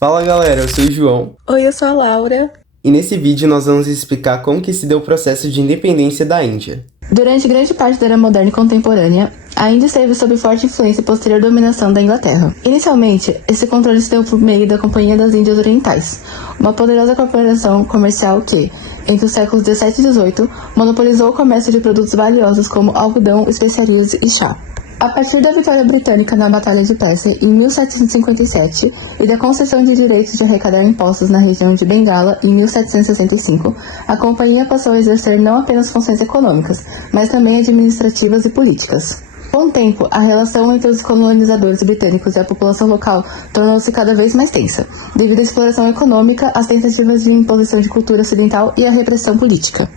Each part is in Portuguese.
Fala galera, eu sou o João. Oi, eu sou a Laura. E nesse vídeo nós vamos explicar como que se deu o processo de independência da Índia. Durante grande parte da era moderna e contemporânea, a Índia esteve sob forte influência e posterior dominação da Inglaterra. Inicialmente, esse controle se deu por meio da Companhia das Índias Orientais, uma poderosa corporação comercial que, entre os séculos 17 e 18, monopolizou o comércio de produtos valiosos como algodão, especiarias e chá. A partir da vitória britânica na Batalha de Pérsia em 1757 e da concessão de direitos de arrecadar impostos na região de Bengala em 1765, a companhia passou a exercer não apenas funções econômicas, mas também administrativas e políticas. Com o tempo, a relação entre os colonizadores britânicos e a população local tornou-se cada vez mais tensa, devido à exploração econômica, às tentativas de imposição de cultura ocidental e à repressão política.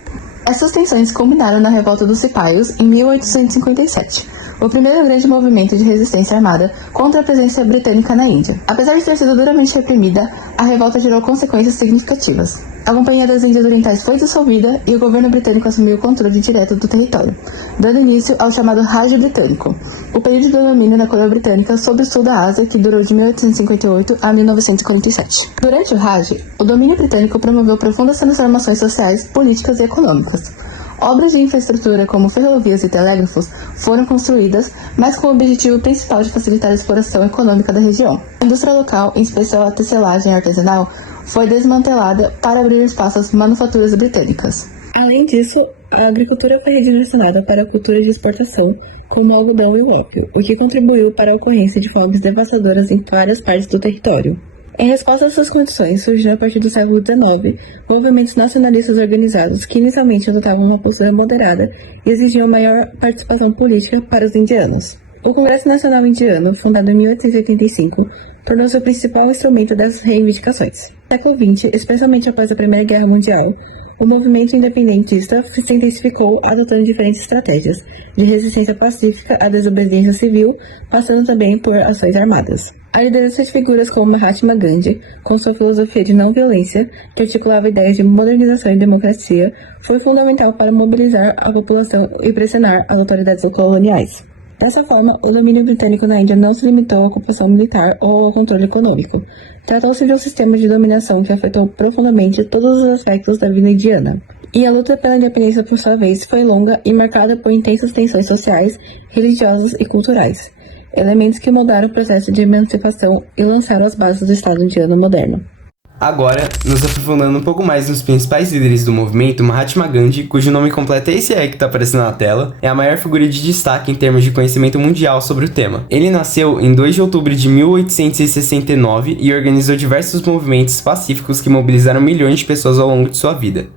Essas tensões culminaram na Revolta dos Cipaios em 1857, o primeiro grande movimento de resistência armada contra a presença britânica na Índia. Apesar de ter sido duramente reprimida, a revolta gerou consequências significativas. A Companhia das Índias Orientais foi dissolvida e o governo britânico assumiu o controle direto do território, dando início ao chamado Raj Britânico, o período de domínio da coroa britânica sobre o sul da Ásia, que durou de 1858 a 1947. Durante o Raj, o domínio britânico promoveu profundas transformações sociais, políticas e econômicas. Obras de infraestrutura como ferrovias e telégrafos foram construídas, mas com o objetivo principal de facilitar a exploração econômica da região. A indústria local, em especial a tecelagem artesanal, foi desmantelada para abrir espaço às manufaturas britânicas. Além disso, a agricultura foi redirecionada para a cultura de exportação, como o algodão e o ópio, o que contribuiu para a ocorrência de fomes devastadoras em várias partes do território. Em resposta a essas condições, surgiram a partir do século XIX movimentos nacionalistas organizados que inicialmente adotavam uma postura moderada e exigiam maior participação política para os indianos. O Congresso Nacional Indiano, fundado em 1885, tornou-se o principal instrumento dessas reivindicações. No século XX, especialmente após a Primeira Guerra Mundial, o movimento independentista se intensificou adotando diferentes estratégias, de resistência pacífica à desobediência civil, passando também por ações armadas. A liderança de figuras como Mahatma Gandhi, com sua filosofia de não-violência, que articulava ideias de modernização e democracia, foi fundamental para mobilizar a população e pressionar as autoridades coloniais. Dessa forma, o domínio britânico na Índia não se limitou à ocupação militar ou ao controle econômico. Tratou-se de um sistema de dominação que afetou profundamente todos os aspectos da vida indiana. E a luta pela independência, por sua vez, foi longa e marcada por intensas tensões sociais, religiosas e culturais, elementos que moldaram o processo de emancipação e lançaram as bases do Estado indiano moderno. Agora, nos aprofundando um pouco mais nos principais líderes do movimento, Mahatma Gandhi, cujo nome completo é esse aí que está aparecendo na tela, é a maior figura de destaque em termos de conhecimento mundial sobre o tema. Ele nasceu em 2 de outubro de 1869 e organizou diversos movimentos pacíficos que mobilizaram milhões de pessoas ao longo de sua vida.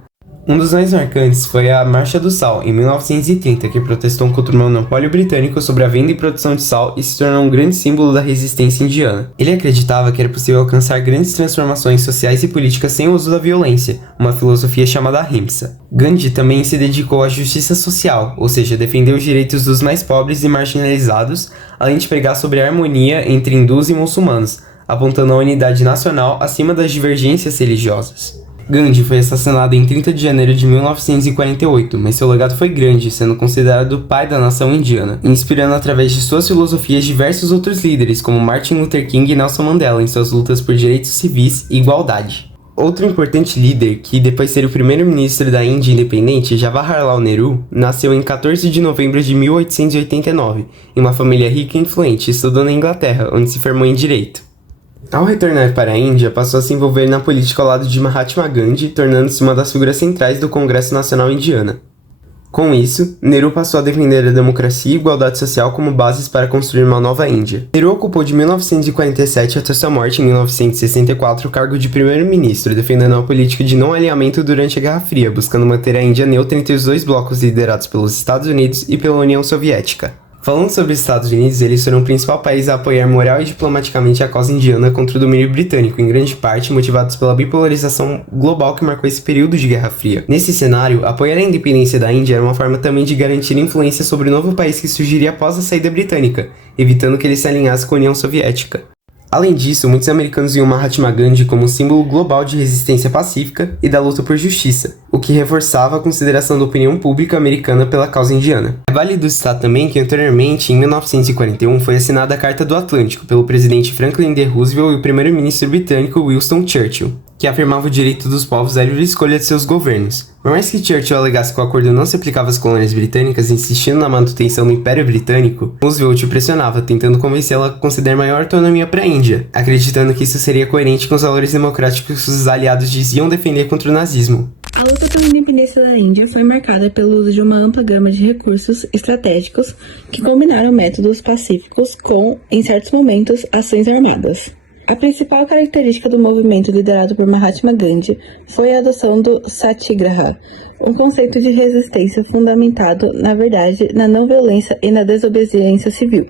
Um dos mais marcantes foi a Marcha do Sal, em 1930, que protestou contra o monopólio britânico sobre a venda e produção de sal e se tornou um grande símbolo da resistência indiana. Ele acreditava que era possível alcançar grandes transformações sociais e políticas sem o uso da violência, uma filosofia chamada Ahimsa. Gandhi também se dedicou à justiça social, ou seja, defendeu os direitos dos mais pobres e marginalizados, além de pregar sobre a harmonia entre hindus e muçulmanos, apontando a unidade nacional acima das divergências religiosas. Gandhi foi assassinado em 30 de janeiro de 1948, mas seu legado foi grande, sendo considerado o pai da nação indiana, inspirando através de suas filosofias diversos outros líderes, como Martin Luther King e Nelson Mandela, em suas lutas por direitos civis e igualdade. Outro importante líder, que depois de ser o primeiro-ministro da Índia independente, Jawaharlal Nehru, nasceu em 14 de novembro de 1889, em uma família rica e influente, estudou na Inglaterra, onde se formou em Direito. Ao retornar para a Índia, passou a se envolver na política ao lado de Mahatma Gandhi, tornando-se uma das figuras centrais do Congresso Nacional Indiano. Com isso, Nehru passou a defender a democracia e igualdade social como bases para construir uma nova Índia. Nehru ocupou de 1947 até sua morte em 1964 o cargo de primeiro-ministro, defendendo a política de não alinhamento durante a Guerra Fria, buscando manter a Índia neutra entre os dois blocos liderados pelos Estados Unidos e pela União Soviética. Falando sobre os Estados Unidos, eles foram o principal país a apoiar moral e diplomaticamente a causa indiana contra o domínio britânico, em grande parte motivados pela bipolarização global que marcou esse período de Guerra Fria. Nesse cenário, apoiar a independência da Índia era uma forma também de garantir influência sobre o novo país que surgiria após a saída britânica, evitando que ele se alinhasse com a União Soviética. Além disso, muitos americanos viam Mahatma Gandhi como um símbolo global de resistência pacífica e da luta por justiça, o que reforçava a consideração da opinião pública americana pela causa indiana. É válido citar também que anteriormente, em 1941, foi assinada a Carta do Atlântico pelo presidente Franklin D. Roosevelt e o primeiro-ministro britânico Winston Churchill, que afirmava o direito dos povos à livre escolha de seus governos. Por mais que Churchill alegasse que o acordo não se aplicava às colônias britânicas, insistindo na manutenção do Império Britânico, Roosevelt o pressionava, tentando convencê-la a conceder maior autonomia para a Índia, acreditando que isso seria coerente com os valores democráticos que os aliados diziam defender contra o nazismo. A luta pela independência da Índia foi marcada pelo uso de uma ampla gama de recursos estratégicos que combinaram métodos pacíficos com, em certos momentos, ações armadas. A principal característica do movimento liderado por Mahatma Gandhi foi a adoção do Satyagraha, um conceito de resistência fundamentado, na verdade, na não violência e na desobediência civil.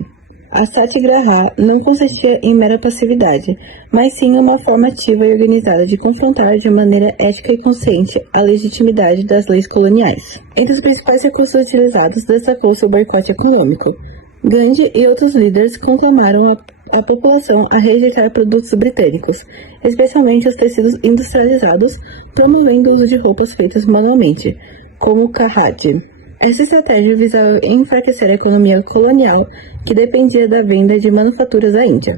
A Satyagraha não consistia em mera passividade, mas sim em uma forma ativa e organizada de confrontar de maneira ética e consciente a legitimidade das leis coloniais. Entre os principais recursos utilizados destacou-se o boicote econômico. Gandhi e outros líderes conclamaram a população a rejeitar produtos britânicos, especialmente os tecidos industrializados, promovendo o uso de roupas feitas manualmente, como o khadi. Essa estratégia visava enfraquecer a economia colonial, que dependia da venda de manufaturas à Índia.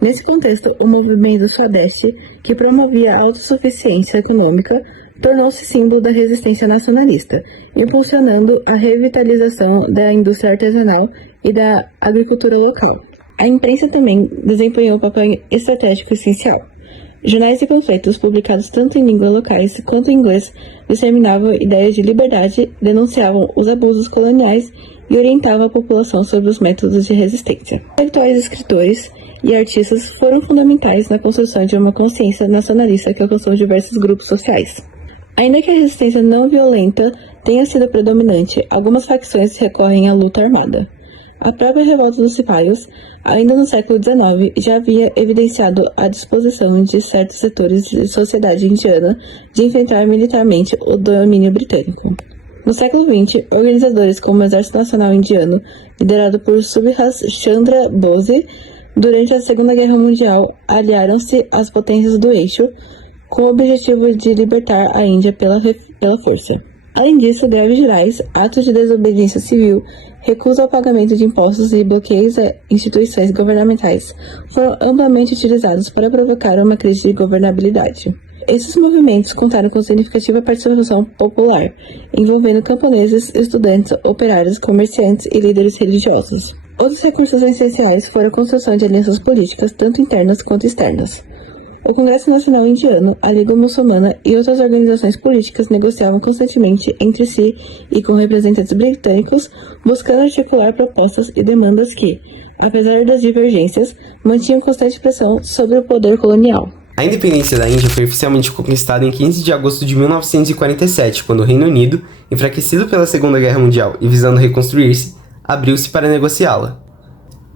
Nesse contexto, o movimento Swadeshi, que promovia a autossuficiência econômica, tornou-se símbolo da resistência nacionalista, impulsionando a revitalização da indústria artesanal e da agricultura local. A imprensa também desempenhou um papel estratégico essencial. Jornais e panfletos publicados tanto em línguas locais quanto em inglês disseminavam ideias de liberdade, denunciavam os abusos coloniais e orientavam a população sobre os métodos de resistência. Intelectuais, escritores e artistas foram fundamentais na construção de uma consciência nacionalista que alcançou diversos grupos sociais. Ainda que a resistência não violenta tenha sido predominante, algumas facções recorrem à luta armada. A própria revolta dos cipaios, ainda no século XIX, já havia evidenciado a disposição de certos setores de sociedade indiana de enfrentar militarmente o domínio britânico. No século XX, organizadores como o Exército Nacional Indiano, liderado por Subhas Chandra Bose, durante a Segunda Guerra Mundial, aliaram-se às potências do eixo, com o objetivo de libertar a Índia pela força. Além disso, greves gerais, atos de desobediência civil, recusa ao pagamento de impostos e bloqueios a instituições governamentais foram amplamente utilizados para provocar uma crise de governabilidade. Esses movimentos contaram com significativa participação popular, envolvendo camponeses, estudantes, operários, comerciantes e líderes religiosos. Outros recursos essenciais foram a construção de alianças políticas, tanto internas quanto externas. O Congresso Nacional Indiano, a Liga Muçulmana e outras organizações políticas negociavam constantemente entre si e com representantes britânicos, buscando articular propostas e demandas que, apesar das divergências, mantinham constante pressão sobre o poder colonial. A independência da Índia foi oficialmente conquistada em 15 de agosto de 1947, quando o Reino Unido, enfraquecido pela Segunda Guerra Mundial e visando reconstruir-se, abriu-se para negociá-la.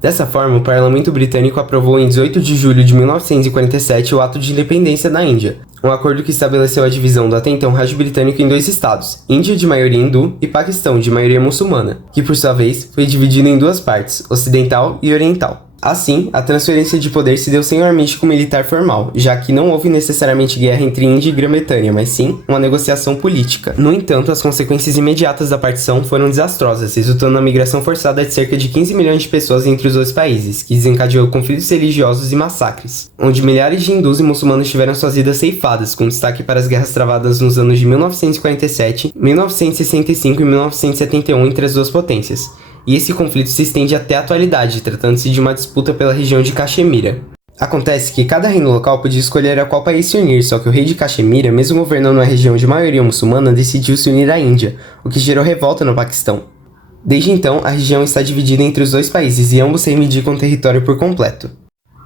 Dessa forma, o Parlamento Britânico aprovou em 18 de julho de 1947 o Ato de Independência da Índia, um acordo que estabeleceu a divisão do até então Raj britânico em dois estados, Índia de maioria hindu e Paquistão de maioria muçulmana, que por sua vez foi dividido em duas partes, ocidental e oriental. Assim, a transferência de poder se deu sem um armístico militar formal, já que não houve necessariamente guerra entre Índia e Grã-Bretanha, mas sim uma negociação política. No entanto, as consequências imediatas da partição foram desastrosas, resultando na migração forçada de cerca de 15 milhões de pessoas entre os dois países, que desencadeou conflitos religiosos e massacres, onde milhares de hindus e muçulmanos tiveram suas vidas ceifadas, com destaque para as guerras travadas nos anos de 1947, 1965 e 1971 entre as duas potências. E esse conflito se estende até a atualidade, tratando-se de uma disputa pela região de Caxemira. Acontece que cada reino local podia escolher a qual país se unir, só que o rei de Caxemira, mesmo governando uma região de maioria muçulmana, decidiu se unir à Índia, o que gerou revolta no Paquistão. Desde então, a região está dividida entre os dois países e ambos reivindicam o território por completo.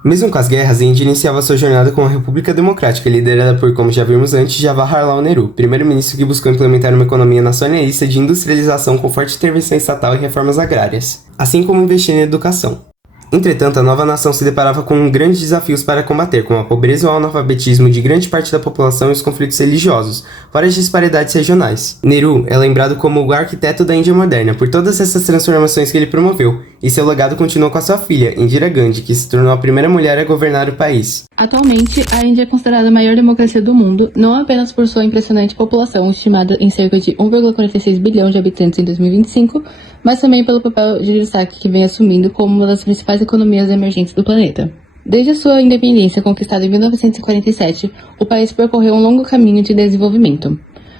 Mesmo com as guerras, a Índia iniciava sua jornada como uma república democrática, liderada por, como já vimos antes, Jawaharlal Nehru, primeiro-ministro que buscou implementar uma economia nacionalista de industrialização com forte intervenção estatal e reformas agrárias, assim como investir na educação. Entretanto, a nova nação se deparava com grandes desafios para combater, como a pobreza e o analfabetismo de grande parte da população e os conflitos religiosos, fora as disparidades regionais. Nehru é lembrado como o arquiteto da Índia moderna por todas essas transformações que ele promoveu, e seu legado continuou com a sua filha, Indira Gandhi, que se tornou a primeira mulher a governar o país. Atualmente, a Índia é considerada a maior democracia do mundo, não apenas por sua impressionante população, estimada em cerca de 1,46 bilhão de habitantes em 2025, mas também pelo papel de destaque que vem assumindo como uma das principais economias emergentes do planeta. Desde a sua independência conquistada em 1947, o país percorreu um longo caminho de desenvolvimento.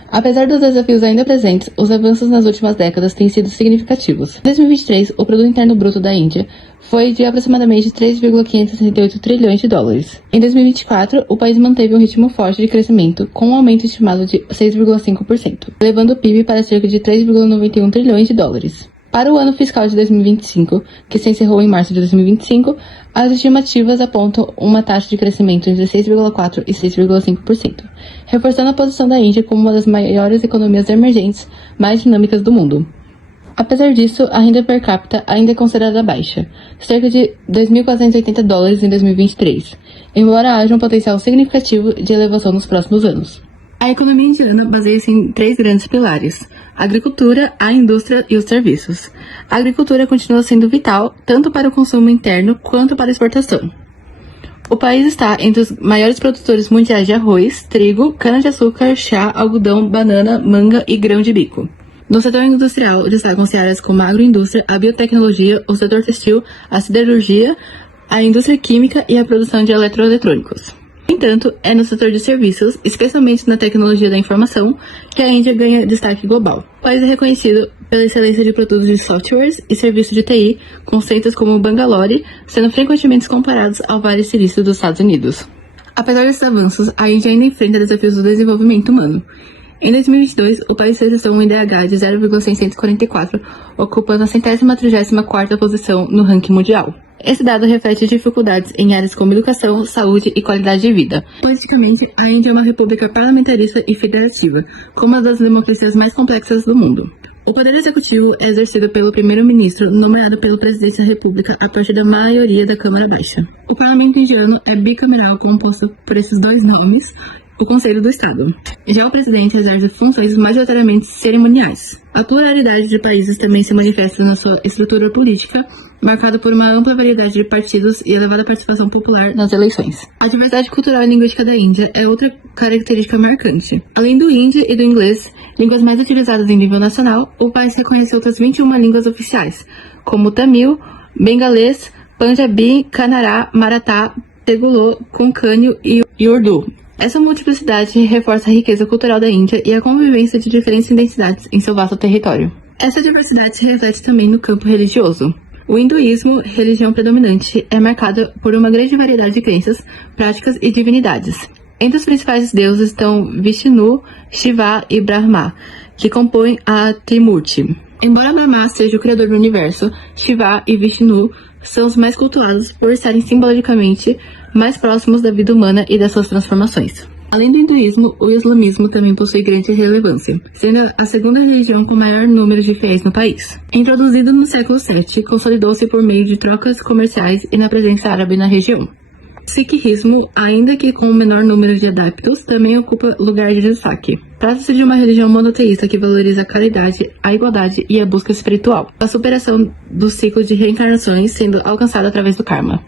Apesar dos desafios ainda presentes, os avanços nas últimas décadas têm sido significativos. Em 2023, o Produto Interno Bruto da Índia foi de aproximadamente 3,568 trilhões de dólares. Em 2024, o país manteve um ritmo forte de crescimento, com um aumento estimado de 6,5%, levando o PIB para cerca de 3,91 trilhões de dólares. Para o ano fiscal de 2025, que se encerrou em março de 2025, as estimativas apontam uma taxa de crescimento entre 6,4% e 6,5%, reforçando a posição da Índia como uma das maiores economias emergentes mais dinâmicas do mundo. Apesar disso, a renda per capita ainda é considerada baixa, cerca de 2.480 dólares em 2023, embora haja um potencial significativo de elevação nos próximos anos. A economia indiana baseia-se em 3 grandes pilares: a agricultura, a indústria e os serviços. A agricultura continua sendo vital tanto para o consumo interno quanto para a exportação. O país está entre os maiores produtores mundiais de arroz, trigo, cana-de-açúcar, chá, algodão, banana, manga e grão de bico. No setor industrial, destacam-se áreas como a agroindústria, a biotecnologia, o setor textil, a siderurgia, a indústria química e a produção de eletroeletrônicos. No entanto, é no setor de serviços, especialmente na tecnologia da informação, que a Índia ganha destaque global. O país é reconhecido pela excelência de produtos de softwares e serviços de TI, com centros como Bangalore, sendo frequentemente comparados ao Vale Silício dos Estados Unidos. Apesar desses avanços, a Índia ainda enfrenta desafios do desenvolvimento humano. Em 2022, o país registrou um IDH de 0,644, ocupando a 134ª posição no ranking mundial. Esse dado reflete dificuldades em áreas como educação, saúde e qualidade de vida. Politicamente, a Índia é uma república parlamentarista e federativa, com uma das democracias mais complexas do mundo. O poder executivo é exercido pelo primeiro-ministro, nomeado pelo presidente da república a partir da maioria da Câmara Baixa. O parlamento indiano é bicameral, composto por esses 2 nomes, o Conselho do Estado. Já o presidente exerce funções majoritariamente cerimoniais. A pluralidade de países também se manifesta na sua estrutura política, marcada por uma ampla variedade de partidos e elevada participação popular nas eleições. A diversidade cultural e linguística da Índia é outra característica marcante. Além do hindi e do inglês, línguas mais utilizadas em nível nacional, o país reconhece outras 21 línguas oficiais, como tamil, bengalês, panjabi, kannada, maratá, telugu, konkani e urdu. Essa multiplicidade reforça a riqueza cultural da Índia e a convivência de diferentes identidades em seu vasto território. Essa diversidade se reflete também no campo religioso. O hinduísmo, religião predominante, é marcada por uma grande variedade de crenças, práticas e divindades. Entre os principais deuses estão Vishnu, Shiva e Brahma, que compõem a Trimurti. Embora Brahma seja o criador do universo, Shiva e Vishnu são os mais cultuados por estarem simbolicamente mais próximos da vida humana e das suas transformações. Além do hinduísmo, o islamismo também possui grande relevância, sendo a segunda religião com maior número de fiéis no país. Introduzido no século VII, consolidou-se por meio de trocas comerciais e na presença árabe na região. O sikhismo, ainda que com um menor número de adeptos, também ocupa lugar de destaque. Trata-se de uma religião monoteísta que valoriza a caridade, a igualdade e a busca espiritual, a superação do ciclo de reencarnações sendo alcançada através do karma.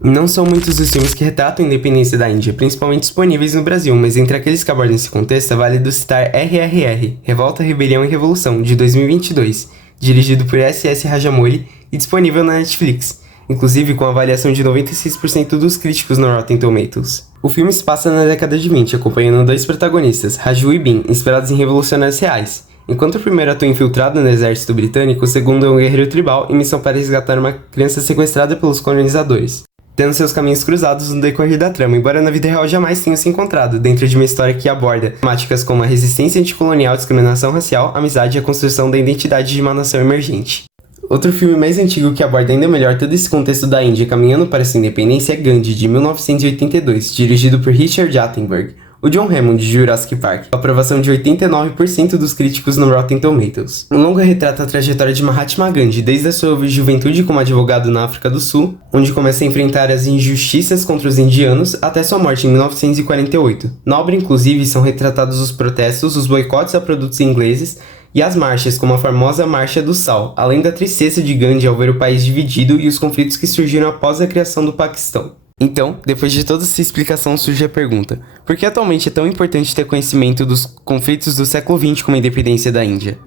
Não são muitos os filmes que retratam a independência da Índia, principalmente disponíveis no Brasil, mas entre aqueles que abordam esse contexto é válido citar RRR, Revolta, Rebelião e Revolução, de 2022, dirigido por S.S. Rajamouli e disponível na Netflix, inclusive com avaliação de 96% dos críticos no Rotten Tomatoes. O filme se passa na década de 20, acompanhando 2 protagonistas, Raju e Bin, inspirados em revolucionários reais. Enquanto o primeiro atua infiltrado no exército britânico, o segundo é um guerreiro tribal em missão para resgatar uma criança sequestrada pelos colonizadores, tendo seus caminhos cruzados no decorrer da trama, embora na vida real jamais tenham se encontrado, dentro de uma história que aborda temáticas como a resistência anticolonial, discriminação racial, amizade e a construção da identidade de uma nação emergente. Outro filme mais antigo que aborda ainda melhor todo esse contexto da Índia caminhando para sua independência é Gandhi, de 1982, dirigido por Richard Attenborough, o John Hammond de Jurassic Park, com aprovação de 89% dos críticos no Rotten Tomatoes. O longa retrata a trajetória de Mahatma Gandhi, desde a sua juventude como advogado na África do Sul, onde começa a enfrentar as injustiças contra os indianos, até sua morte em 1948. Na obra, inclusive, são retratados os protestos, os boicotes a produtos ingleses e as marchas, como a famosa Marcha do Sal, além da tristeza de Gandhi ao ver o país dividido e os conflitos que surgiram após a criação do Paquistão. Então, depois de toda essa explicação, surge a pergunta: por que atualmente é tão importante ter conhecimento dos conflitos do século XX como a independência da Índia?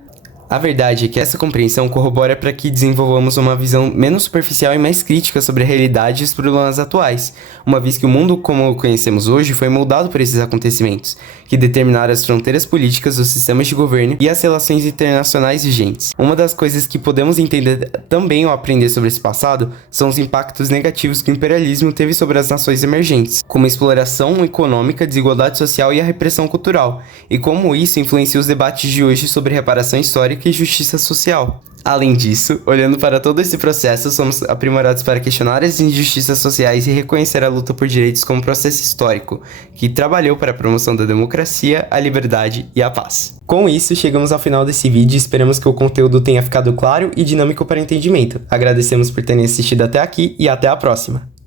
A verdade é que essa compreensão corrobora para que desenvolvamos uma visão menos superficial e mais crítica sobre a realidade e os problemas atuais, uma vez que o mundo como o conhecemos hoje foi moldado por esses acontecimentos, que determinaram as fronteiras políticas dos sistemas de governo e as relações internacionais vigentes. Uma das coisas que podemos entender também ao aprender sobre esse passado são os impactos negativos que o imperialismo teve sobre as nações emergentes, como a exploração econômica, desigualdade social e a repressão cultural, e como isso influencia os debates de hoje sobre reparação histórica e justiça social. Além disso, olhando para todo esse processo, somos aprimorados para questionar as injustiças sociais e reconhecer a luta por direitos como processo histórico, que trabalhou para a promoção da democracia, a liberdade e a paz. Com isso, chegamos ao final desse vídeo e esperamos que o conteúdo tenha ficado claro e dinâmico para entendimento. Agradecemos por terem assistido até aqui e até a próxima!